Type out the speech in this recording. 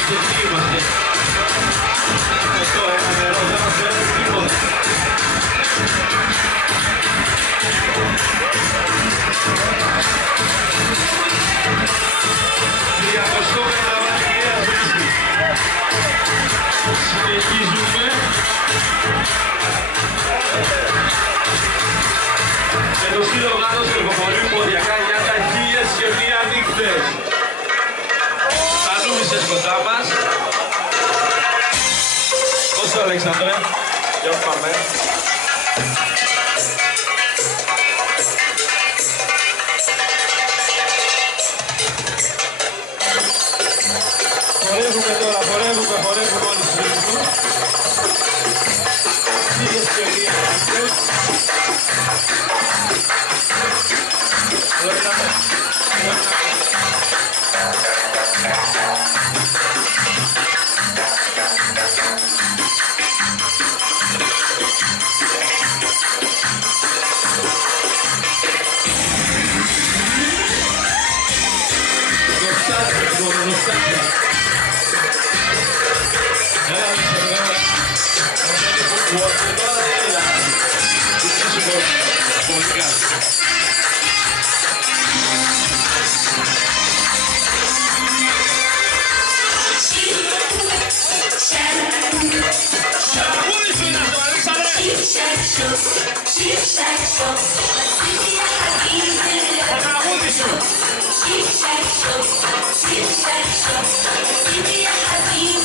ψευτοί είμαστε. Αυτό ένα νερό δεν μας φέρνει τίποτα. Διακοστό μεταβάλλει η έργηση. Συνεχίζουμε. Με το στήλο γάτος ερχομολύουν ποδιακά νιάτα 1001 νύχτες. Τα νούμισες κοντά μας. Όσο Αλέξανδρε, για πάμε. Χορεύουμε τώρα, χορεύουμε όλοι στους φίλους. 1001 νύχτες. Shake, shake, shake, shake, shake, shake, shake, shake,